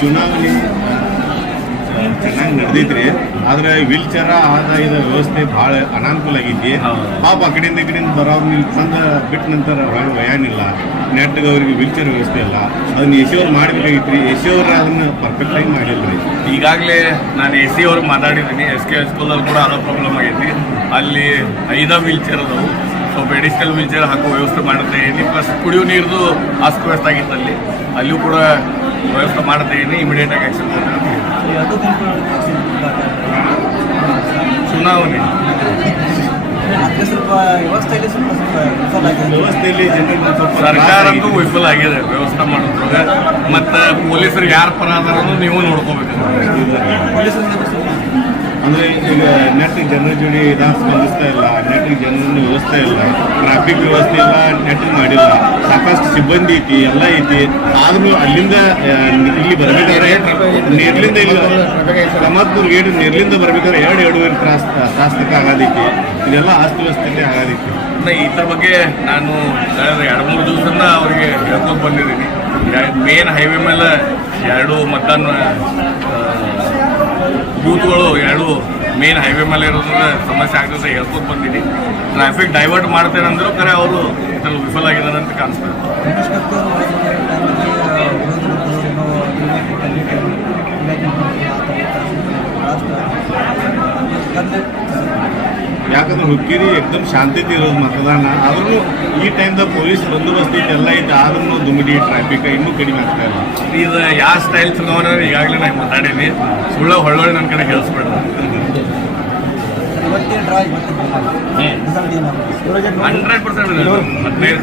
ಚುನಾವಣೆ ಚೆನ್ನಾಗಿ ನಡೆದೈತ್ರಿ. ಆದ್ರೆ ವೀಲ್ ಚೇರ ಆದಾಯದ ವ್ಯವಸ್ಥೆ ಭಾಳ ಅನಾನುಕೂಲ ಆಗೈತಿ. ಪಾಪ ಆ ಕಡೆಯಿಂದ ಈ ಕಡೆಯಿಂದ ಬರೋ ಇಲ್ಲಿ ತಂದ ಬಿಟ್ಟ ನಂತರ ವಯಾನಿಲ್ಲ ನೆಟ್ಗೆ ಅವ್ರಿಗೆ ವೀಲ್ ಚೇರ್ ವ್ಯವಸ್ಥೆ ಇಲ್ಲ. ಅದನ್ನ ಸಿ ಅವ್ರು ಮಾಡಬೇಕಾಗಿತ್ರಿ ಎ ಸಿ ಅವ್ರು ಅದನ್ನ ಪರ್ಫೆಕ್ಟ್ ಆಗಿ ಮಾಡಿಲ್ರಿ. ಈಗಾಗಲೇ ನಾನು ಎ ಸಿ ಅವ್ರಿಗೆ ಮಾತಾಡಿದ್ದೀನಿ. ಎಸ್ ಕೆ ಸ್ಕೂಲಲ್ಲಿ ಕೂಡ ಅದೋ ಪ್ರಾಬ್ಲಮ್ ಆಗೈತಿ. ಅಲ್ಲಿ ಐದ ವೀಲ್ ಚೇರ್ ಅದಾವು. ಸ್ವಲ್ಪ ಎಡಿಷನಲ್ ವೀಲ್ ಚೇರ್ ಹಾಕೋ ವ್ಯವಸ್ಥೆ ಮಾಡುತ್ತೆ ಏನಿ ಪ್ಲಸ್ ಕುಡಿಯೋ ನೀರ್ದು ಅಸ್ತವ್ಯಸ್ತ ಆಗಿತ್ತು ಅಲ್ಲಿ. ಅಲ್ಲಿಯೂ ಕೂಡ ವ್ಯವಸ್ಥೆ ಮಾಡುತ್ತೆ ಇದೀನಿ ಇಮಿಡಿಯೇಟ್ ಆಗಿ ಆಕ್ಷನ್ ಚುನಾವಣೆ. ಸ್ವಲ್ಪ ವ್ಯವಸ್ಥೆಯಲ್ಲಿ ಸ್ವಲ್ಪ ಸ್ವಲ್ಪ ವಿಫಲ ಆಗಿದೆ ವ್ಯವಸ್ಥೆಯಲ್ಲಿ ಜನರಿಗೆ ಒಂದ್ ಸ್ವಲ್ಪ ಸರ್ಕಾರ ತ್ರಾಸ ವಿಫಲ ಆಗಿದೆ ವ್ಯವಸ್ಥೆ ಮಾಡೋದ್ರಾಗ ಮತ್ತೆ ಪೊಲೀಸರು ಯಾರು ಪರ ಅದಾರನ್ನು ನೀವು ನೋಡ್ಕೋಬೇಕು. ಅಂದರೆ ಅಂದ್ರೆ ಈಗ ನೆಟ್ ಜನರ ಜೋಡಿ ಇದಾಗ ಸ್ಪಂದಿಸ್ತಾ ಇಲ್ಲ ನೆಟ್ ಜನರನ್ನ ವ್ಯವಸ್ಥೆ ಇಲ್ಲ ಟ್ರಾಫಿಕ್ ವ್ಯವಸ್ಥೆ ಇಲ್ಲ ನೆಟ್ ಮಾಡಿಲ್ಲ. ಸಾಕಷ್ಟು ಸಿಬ್ಬಂದಿ ಐತಿ ಎಲ್ಲ ಐತಿ. ಆದ್ರೂ ಅಲ್ಲಿಂದ ಇಲ್ಲಿ ಬರ್ಬೇಕಾದ್ರೆ ನೀರ್ಲಿಂದ ಇಲ್ಲ. ರಮತ್ಪುರ್ ಗೇಟ್ ನೀರ್ಲಿಂದ ಬರ್ಬೇಕಾದ್ರೆ ಎರಡು ಎರಡೂವರೆ ತಾಸ್ ತಾಸ್ ತನಕ ಆಗೋದೈತಿ. ಇದೆಲ್ಲ ಅಸ್ತವ್ಯಸ್ತತೆ ಆಗೋದೈತಿ ಇನ್ನು ಇದ್ರ ಬಗ್ಗೆ ನಾನು ಕಳೆದ ಎರಡು ಮೂರು ದಿವಸದಿಂದ ಅವರಿಗೆ ಹೇಳ್ಕೊಂಡು ಬಂದಿದ್ದೀನಿ. ಮೇನ್ ಹೈವೇ ಮೇಲೆ ಎರಡು ಮತದಾನ ಬೂತ್ಗಳು ಎರಡು ಮೇನ್ ಹೈವೇ ಮೇಲೆ ಇರೋದ್ರಿಂದ ಸಮಸ್ಯೆ ಆಗ್ತದೆ ಹೇಳ್ಕೊಂಡು ಬಂದಿದ್ದೀನಿ. ಟ್ರಾಫಿಕ್ ಡೈವರ್ಟ್ ಮಾಡ್ತೇನೆ ಅಂದರೂ ಕರೆ ಅವರು ಇದ್ರಲ್ಲಿ ವಿಫಲ ಆಗಿದ್ದಾರೆ ಅಂತ ಕಾಣಿಸ್ತಾರೆ ಯಾಕಂದ್ರೆ ಹುಕ್ಕೇರಿ ಎಕ್ದಮ್ ಶಾಂತಿ ಇರೋದು ಮತದಾನ. ಆದ್ರೂ ಈ ಟೈಮ್ದಾಗ ಪೊಲೀಸ್ ಬಂದೋಬಸ್ತ್ ಇದೆಲ್ಲ ಎಲ್ಲ ಐತಿ. ಆದ್ರೂ ದುಮಿಡಿ ಟ್ರಾಫಿಕ್ ಇನ್ನೂ ಕಡಿಮೆ ಆಗ್ತಾ ಇಲ್ಲ. ಇದು ಯಾವ ಸ್ಟೈಲ್ ಚುನಾವಣೆ ಈಗಾಗಲೇ ನಾನು ಮಾತಾಡೀನಿ ಸುಳ್ಳ ಹೊಳ್ಳೊಳ್ಳೆ ನನ್ನ ಕಡೆ ಹೇಳಿಸ್ಬೇಡ ಹಂಡ್ರೆಡ್ ಪರ್ಸೆಂಟ್ ಹದಿನೈದು